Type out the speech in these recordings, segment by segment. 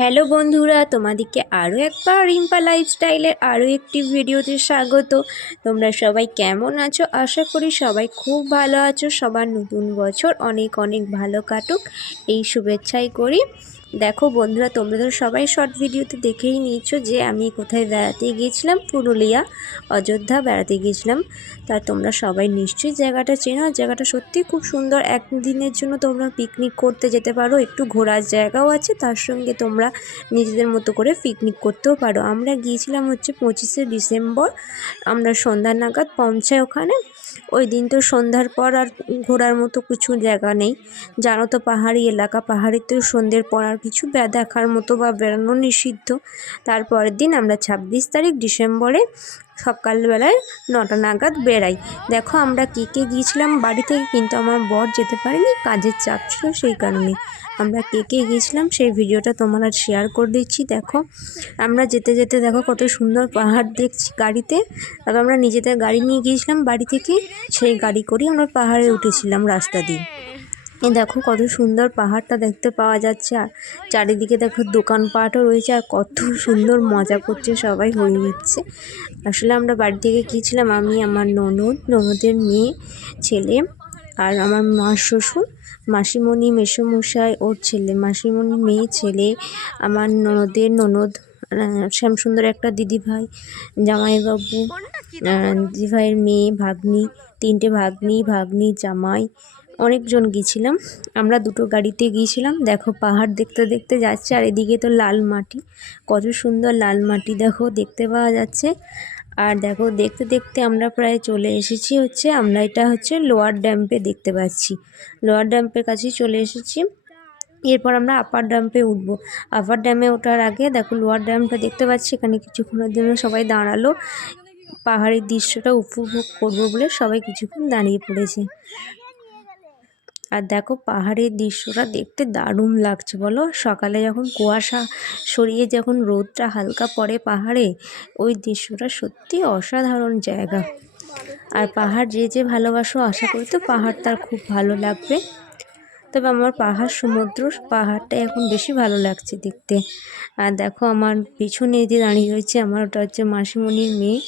Hello বন্ধুরা, তোমাদেরকে আরও একবার রিম্পা লাইফস্টাইলের আরও একটি ভিডিওতে স্বাগত। তোমরা সবাই কেমন আছো? আশা করি সবাই খুব ভালো আছো। সবার নতুন বছর অনেক অনেক ভালো কাটুক এই শুভেচ্ছাই করি। দেখো বন্ধুরা, তোমরা তো সবাই শর্ট ভিডিওতে দেখেই নিয়েছো যে আমি কোথায় বেড়াতে গিয়েছিলাম। পুরুলিয়া অযোধ্যা বেড়াতে গিয়েছিলাম। তা তোমরা সবাই নিশ্চয়ই জায়গাটা চেনো। জায়গাটা সত্যিই খুব সুন্দর। একদিনের জন্য তোমরা পিকনিক করতে যেতে পারো। একটু ঘোরার জায়গাও আছে, তার সঙ্গে তোমরা নিজেদের মতো করে পিকনিক করতেও পারো। আমরা গিয়েছিলাম হচ্ছে 25শে ডিসেম্বর। আমরা সন্ধ্যা নাগাদ পৌঁছাই ওখানে। ওই দিন তো সন্ধ্যার পর আর ঘোরার মতো কিছু জায়গা নেই, জানো তো পাহাড়ি এলাকা। পাহাড়িতে সন্ধ্যের পর আর কিছু দেখার মতো বা বেড়ানো নিষিদ্ধ। তারপরের দিন আমরা 26 তারিখ ডিসেম্বরে সকালবেলায় 9টা নাগাদ বেরাই। দেখো আমরা কে গিয়েছিলাম বাড়ি থেকে, কিন্তু আমার বর যেতে পারেনি, কাজের চাপ ছিল, সেই কারণে। আমরা কে গিয়েছিলাম সেই ভিডিওটা তোমার আর শেয়ার করে দিচ্ছি। দেখো আমরা যেতে যেতে দেখো কত সুন্দর পাহাড় দেখছি গাড়িতে। তবে আমরা নিজেদের গাড়ি নিয়ে গিয়েছিলাম বাড়ি থেকে, সেই গাড়ি করেই আমরা পাহাড়ে উঠেছিলাম রাস্তা দিয়ে। দেখো কত সুন্দর পাহাড়টা দেখতে পাওয়া যাচ্ছে। আর চারিদিকে দেখো দোকানপাটও রয়েছে, আর কত সুন্দর মজা করছে সবাই, হয়ে নিচ্ছে। আসলে আমরা বাড়ি থেকে গিয়েছিলাম, আমি, আমার ননদের মেয়ে, ছেলে, আর আমার মা, শ্বশুর, মাসিমণি, মেসোমশাই, ওর ছেলে, মাসিমণি মেয়ে, ছেলে, আমার ননদ, শ্যামসুন্দর একটা দিদিভাই, জামাইবাবু, দিদিভাইয়ের মেয়ে, ভাগ্নি, 3টে ভাগ্নি জামাই, অনেকজন গিয়েছিলাম। আমরা 2টো গাড়িতে গিয়েছিলাম। দেখো পাহাড় দেখতে দেখতে যাচ্ছে, আর এদিকে তো লাল মাটি, কত সুন্দর লাল মাটি দেখো দেখতে পাওয়া যাচ্ছে। আর দেখো দেখতে দেখতে আমরা প্রায় চলে এসেছি হচ্ছে, আমরা এটা হচ্ছে লোয়ার ড্যাম্পে দেখতে পাচ্ছি। লোয়ার ড্যাম্পের কাছেই চলে এসেছি। এরপর আমরা আপার ড্যাম্পে উঠবো। আপার ড্যামে ওঠার আগে দেখো লোয়ার ড্যামটা দেখতে পাচ্ছি। এখানে কিছুক্ষণের জন্য সবাই দাঁড়ালো, পাহাড়ের দৃশ্যটা উপভোগ করবো বলে সবাই কিছুক্ষণ দাঁড়িয়ে পড়েছে। আর দেখো পাহাড়ের দৃশ্যটা দেখতে দারুণ লাগছে বলো। সকালে যখন কুয়াশা সরিয়ে যখন রোদটা হালকা পড়ে পাহাড়ে, ওই দৃশ্যটা সত্যি অসাধারণ জায়গা। আর পাহাড় যে ভালোবাসো, আশা করি তো পাহাড় তার খুব ভালো লাগবে। তবে আমার সমুদ্র পাহাড়টা এখন বেশি ভালো লাগছে দেখতে। আর দেখো আমার পিছনে যে দাঁড়িয়ে রয়েছে, আমার ওটা হচ্ছে মাসিমণির মেয়ে,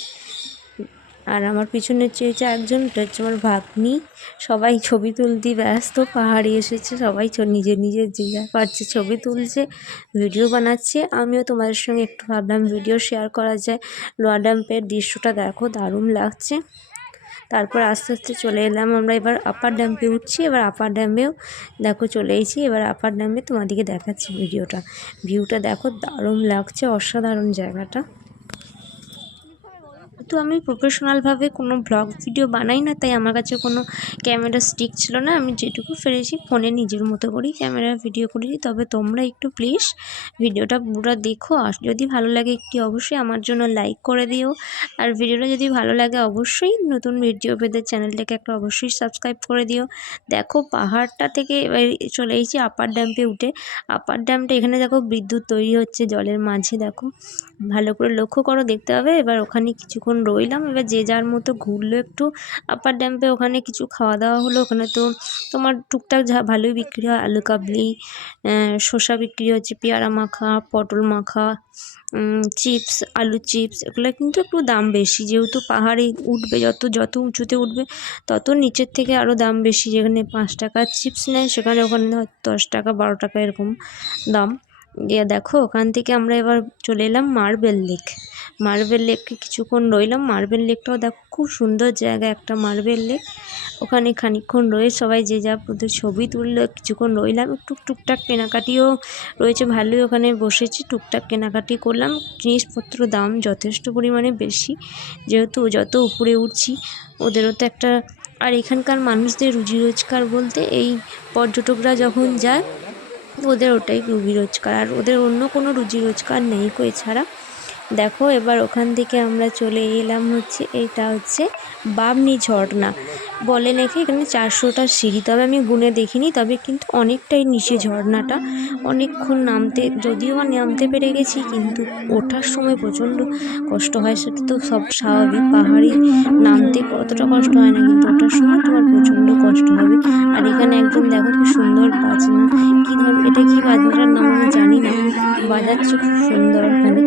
আর আমার পিছনে চেয়েছে একজন, ওটা হচ্ছে আমার ভাগ্নি। সবাই ছবি তুলতে ব্যস্ত, পাহাড়ে এসেছে সবাই নিজের যে যা পারছে ছবি তুলছে, ভিডিও বানাচ্ছে। আমিও তোমাদের সঙ্গে একটু ভাবলাম ভিডিও শেয়ার করা যায়। লোয়ার ড্যাম্পের দৃশ্যটা দেখো দারুণ লাগছে। তারপর আস্তে আস্তে চলে এলাম আমরা, এবার আপার ড্যাম্পে উঠছি। এবার আপার ড্যামেও দেখো চলে এসেছি। এবার আপার ড্যামে তোমাদেরকে দেখাচ্ছি ভিউটা দেখো দারুণ লাগছে, অসাধারণ জায়গাটা। তো আমি প্রফেশনালভাবে কোনো ব্লগ ভিডিও বানাই না, তাই আমার কাছে কোনো ক্যামেরা স্টিক ছিল না। আমি যেটুকু পেরেছি ফোনে নিজের মতো করেই ক্যামেরা ভিডিও করেছি। তবে তোমরা একটু প্লিজ ভিডিওটা পুরো দেখো, আর যদি ভালো লাগে একটি অবশ্যই আমার জন্য লাইক করে দিও। আর ভিডিওটা যদি ভালো লাগে অবশ্যই নতুন ভিডিও পেতে চ্যানেলটাকে একটা অবশ্যই সাবস্ক্রাইব করে দিও। দেখো পাহাড়টা থেকে এবার চলে এসেছি আপার ড্যামে উঠে। আপার ড্যামটা এখানে দেখো বিদ্যুৎ তৈরি হচ্ছে জলের মাঝে, দেখো ভালো করে লক্ষ্য করো, দেখতে হবে। এবার ওখানে কিছুক্ষণ রইলাম, এবার যে যার মতো ঘুরলো একটু আপার ড্যাম্পে। ওখানে কিছু খাওয়া দাওয়া হলো। ওখানে তো তোমার টুকটাক যা ভালোই বিক্রি হয়, আলু কাবলি, শসা বিক্রি হচ্ছে, পেয়ারা মাখা, পটল মাখা, চিপস, আলু চিপস, এগুলো কিন্তু একটু দাম বেশি, যেহেতু পাহাড়ে উঠবে, যত উঁচুতে উঠবে তত নিচের থেকে আরও দাম বেশি। যেখানে 5 টাকার চিপস নেয়, সেখানে ওখানে 10 টাকা 12 টাকা এরকম দাম। দিয়ে দেখো ওখান থেকে আমরা এবার চলে এলাম মার্বেল লেকে কিছুক্ষণ রইলাম। মার্বেল লেকটাও দেখো খুব সুন্দর জায়গা একটা, মার্বেল লেক। ওখানে খানিকক্ষণ রয়ে সবাই যে যা ছবি তুললো, কিছুক্ষণ রইলাম। একটু টুকটাক কেনাকাটিও রয়েছে ভালোই, ওখানে বসেছি, টুকটাক কেনাকাটি করলাম। জিনিসপত্র দাম যথেষ্ট পরিমাণে বেশি, যেহেতু যত উপরে উঠছি ওদেরও তো একটা। আর এখানকার মানুষদের রুজি রোজগার বলতে এই পর্যটকরা যখন যায় ওদের ওটাই রুজি রোজগার, আর ওদের অন্য কোনো রুজি রোজগার নেই এছাড়া। দেখো এবার ওখান থেকে আমরা চলে এলাম হচ্ছে, এটা হচ্ছে বামনি ঝর্ণা বলে নাকি। এখানে 400টা সিঁড়ি, তবে আমি গুনে দেখিনি, তবে কিন্তু অনেকটাই নিচে ঝর্ণাটা, অনেকক্ষণ নামতে, যদিও বা নামতে পেরে গেছি, কিন্তু ওঠার সময় প্রচণ্ড কষ্ট হয়। সেটা তো সব স্বাভাবিক, পাহাড়ি নামতে অতটা কষ্ট হয় না, কিন্তু ওঠার সময় তোমার প্রচণ্ড কষ্ট হবে। আর এখানে একজন দেখো কি সুন্দর বাজনা, কী ধর এটা কি বাজনাটার নাম আমি জানি না, বাজাচ্ছে খুব সুন্দর। ওখানে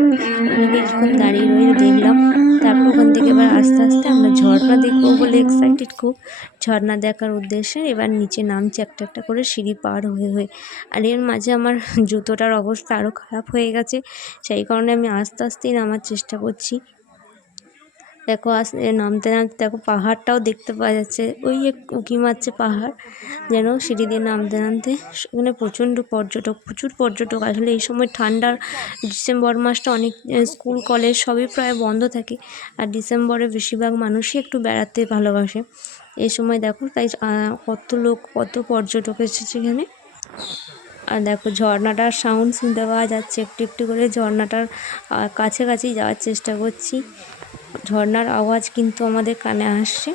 আমি কিছুক্ষণ দাঁড়িয়ে রয়ে দেখলাম। তারপর ওখান থেকে এবার আস্তে আস্তে আমরা ঝর্ণা দেখবো বলে এক্সাইটেড খুব, ঝর্ণা দেখার উদ্দেশ্যে এবার নিচে নামছি একটা একটা করে সিঁড়ি পার হয়ে হয়ে। আর এর মাঝে আমার জুতোটার অবস্থা আরও খারাপ হয়ে গেছে, সেই কারণে আমি আস্তে আস্তেই নামার চেষ্টা করছি। দেখো নামতে নামতে দেখো পাহাড়টাও দেখতে পাওয়া যাচ্ছে, ওই এক উঁকি মারছে পাহাড় যেন সিঁড়ি দিয়ে নামতে নামতে। ওখানে প্রচুর পর্যটক। আসলে এই সময় ঠান্ডার ডিসেম্বর মাসটা অনেক স্কুল কলেজ সবই প্রায় বন্ধ থাকে, আর ডিসেম্বরে বেশিরভাগ মানুষই একটু বেড়াতে ভালোবাসে এই সময়। দেখো তাই কত পর্যটক এসেছে এখানে। আর দেখো ঝর্ণাটার সাউন্ড শুনতে পাওয়া যাচ্ছে, একটু একটু করে ঝর্ণাটার কাছাকাছি যাওয়ার চেষ্টা করছি। ঝর্ণার আওয়াজ কিন্তু আমাদের কানে আসছে।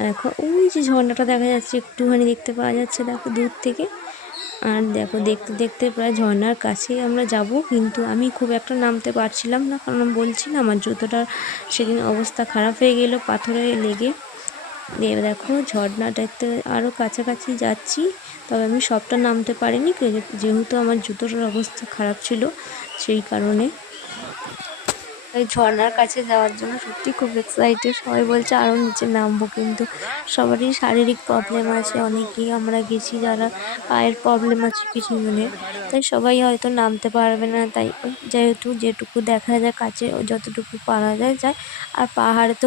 দেখো ওই যে ঝর্ণাটা দেখা যাচ্ছে, একটুখানি দেখতে পাওয়া যাচ্ছে দেখো দূর থেকে। আর দেখো দেখতে দেখতে প্রায় ঝর্ণার কাছেই আমরা যাব, কিন্তু আমি খুব একটা নামতে পারছিলাম না, কারণ বলছিলাম আমার জুতোটার সেদিন অবস্থা খারাপ হয়ে গেল পাথরে লেগে। দেখো ঝর্ণাটাতে আরও কাছাকাছি যাচ্ছি, তবে আমি সবটা নামতে পারিনি, যেহেতু আমার জুতোটার অবস্থা খারাপ ছিল সেই কারণে। তাই ঝর্ণার কাছে যাওয়ার জন্য সত্যি খুব এক্সাইটেড। সবাই বলছে আরও নিচে নামবো, কিন্তু সবারই শারীরিক প্রবলেম আছে, অনেকেই আমরা গেছি যারা পায়ের প্রবলেম আছে কিছু জনের, তাই সবাই হয়তো নামতে পারবে না। তাই যেটুকু দেখা যায় কাছে যতটুকু পারা যায় যায়। আর পাহাড়ে তো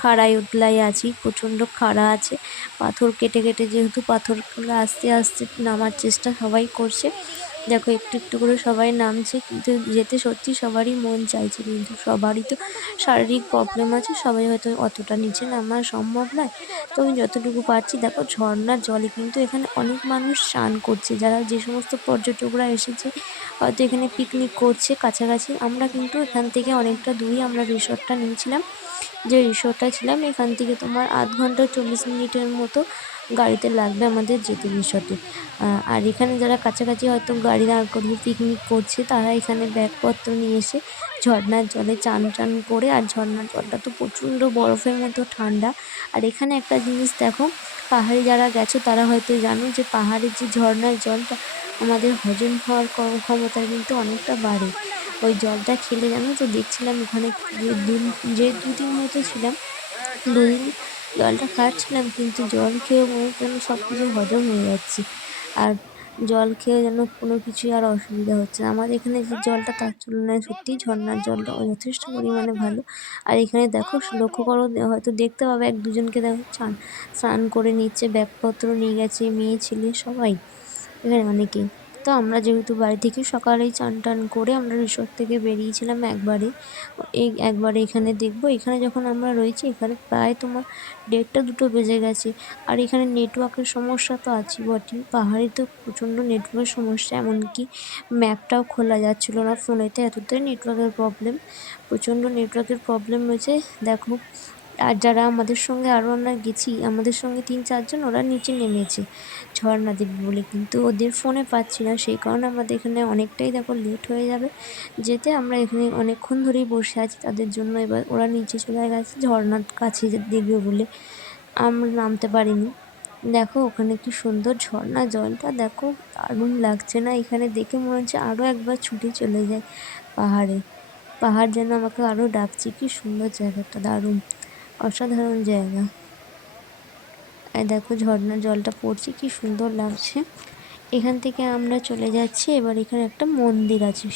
খাড়াই উতলাই আছি, প্রচণ্ড খাড়া আছে, পাথর কেটে কেটে, যেহেতু পাথরগুলো আস্তে আস্তে নামার চেষ্টা সবাই করছে। দেখো একটু একটু করে সবাই নামছে, কিন্তু যেতে সত্যি সবারই মন চাইছে, কিন্তু সবারই তো শারীরিক প্রবলেম আছে, সবাই হয়তো অতটা নিচে নামা সম্ভব নয়। তো আমি যতটুকু পারছি। দেখো ঝর্ণার জলে কিন্তু এখানে অনেক মানুষ স্নান করছে, যারা যে সমস্ত পর্যটকরা এসেছে হয়তো এখানে পিকনিক করছে কাছাকাছি। আমরা কিন্তু এখান থেকে অনেকটা দূরই আমরা রিসর্টটা নিয়েছিলাম, যে রিসর্টটা ছিলাম এখান থেকে তোমার 8 ঘন্টা 40 মিনিটের মতো গাড়িতে লাগবে আমাদের যেতে রিসর্টে। আর এখানে যারা কাছাকাছি হয়তো গাড়ি দাঁড় করিয়ে পিকনিক করছে, তারা এখানে ব্যাগপত্র নিয়ে এসে ঝর্ণার জলে চান করে। আর ঝর্ণার জলটা তো প্রচণ্ড বরফের মতো ঠান্ডা। আর এখানে একটা জিনিস দেখো, পাহাড়ে যারা গেছো তারা হয়তো জানো যে পাহাড়ের যে ঝর্ণার জলটা আমাদের হজম হওয়ার ক্ষমতা কিন্তু অনেকটা বাড়ে। ওই জলটা খেলে জানো তো, দেখছিলাম এখানে যে দুদিন হয়তো ছিলাম, দুদিন জলটা খাচ্ছিলাম, কিন্তু জল খেয়েও মনে যেন সব কিছু হজম হয়ে যাচ্ছে, আর জল খেয়ে যেন কোনো কিছুই আর অসুবিধা হচ্ছে না। আমার এখানে যে জলটা তার তুলনায় সত্যিই ঝর্ণার জলটা যথেষ্ট পরিমাণে ভালো। আর এখানে দেখো লক্ষ্য করো, হয়তো দেখতে পাবে এক দুজনকে দেখো স্নান করে নিচ্ছে, ব্যাগপত্র নিয়ে গেছে, মেয়ে ছেলে সবাই এখানে অনেকেই। তো আমরা যেহেতু বাড়ি থেকে সকালেই চান টান করে আমরা রিসর্ট থেকে বেরিয়েছিলাম একবারে এখানে দেখবো। এখানে যখন আমরা রয়েছি, এখানে প্রায় তোমার 1:30 2টো বেজে গেছে। আর এখানে নেটওয়ার্কের সমস্যা তো আছেই বটেই, পাহাড়ে তো প্রচণ্ড নেটওয়ার্কের সমস্যা, এমনকি ম্যাপটাও খোলা যাচ্ছিলো না ফোনেতে, এতটাই নেটওয়ার্কের প্রবলেম, প্রচণ্ড নেটওয়ার্কের প্রবলেম রয়েছে। দেখো আর যারা আমাদের সঙ্গে আরও আমরা গেছি, আমাদের সঙ্গে 3-4 জন, ওরা নিচে নেমেছে ঝর্ণা দেখবে বলে, কিন্তু ওদের ফোনে পাচ্ছি না, সেই কারণে আমাদের এখানে অনেকটাই দেখো লেট হয়ে যাবে যেতে। আমরা এখানে অনেকক্ষণ ধরেই বসে আছি তাদের জন্য। এবার ওরা নিচে চলে গেছে ঝর্ণার কাছে দেখবে বলে, আমরা নামতে পারিনি। দেখো ওখানে কি সুন্দর ঝর্ণা, জলটা দেখো দারুণ লাগছে না? এখানে দেখে মনে হচ্ছে আরও একবার ছুটে চলে যায় পাহাড়ে। পাহাড় যেন আমাকে আরও ডাকছে, কি সুন্দর জায়গাটা, দারুণ অসাধারণ জায়গা। আর দেখো ঝর্ণার জলটা পড়ছে, কি সুন্দর লাগছে। এখান থেকে আমরা চলে যাচ্ছি, এবার এখানে একটা মন্দির আছে,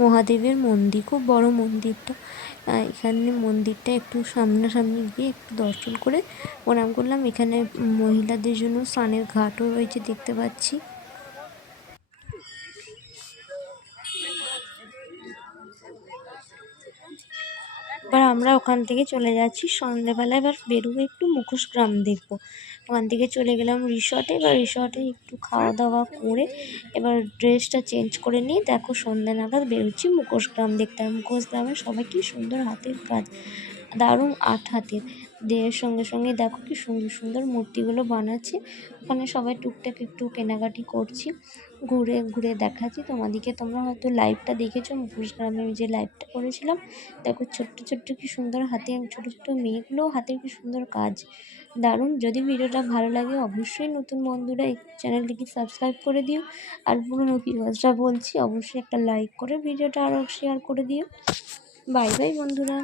মহাদেবের মন্দির, খুব বড় মন্দিরটা। এখানে মন্দিরটা একটু সামনাসামনি গিয়ে একটু দর্শন করে প্রণাম করলাম। এখানে মহিলাদের জন্য স্নানের ঘাটও রয়েছে দেখতে পাচ্ছি। এবার আমরা ওখান থেকে চলে যাচ্ছি সন্ধ্যেবেলা, এবার বেরোবো একটু মুখোশ গ্রাম দেখবো। ওখান থেকে চলে গেলাম রিসর্টে। এবার রিসর্টে একটু খাওয়া দাওয়া করে এবার ড্রেসটা চেঞ্জ করে নিয়ে দেখো সন্ধ্যে নাগাদ বেরোচ্ছি মুখোশ গ্রাম দেখতে। আর মুখোশ গ্রামে সবাই কি সুন্দর হাতের কাজ, দারুণ আর্ট হাতের। এর সঙ্গে সঙ্গে দেখো কি সুন্দর সুন্দর মূর্তিগুলো বানাচ্ছে। ওখানে সবাই টুকটাক একটু কেনাকাটি করছি, ঘুরে ঘুরে দেখাচ্ছি তোমাদেরকে। তোমরা হয়তো লাইভটা দেখেছো, মুখোশ গ্রামে যে লাইভটা করেছিলাম। দেখো ছোট্ট ছোট্ট কি সুন্দর হাতে, ছোটো ছোটো মেয়েগুলো হাতের কি সুন্দর কাজ, দারুণ। যদি ভিডিওটা ভালো লাগে অবশ্যই নতুন বন্ধুরা এই চ্যানেলটিকে সাবস্ক্রাইব করে দিও। আর পুরনো ভিউয়ার্সরা বলছি অবশ্যই একটা লাইক করে ভিডিওটা আরও শেয়ার করে দিও। বাই বাই বন্ধুরা।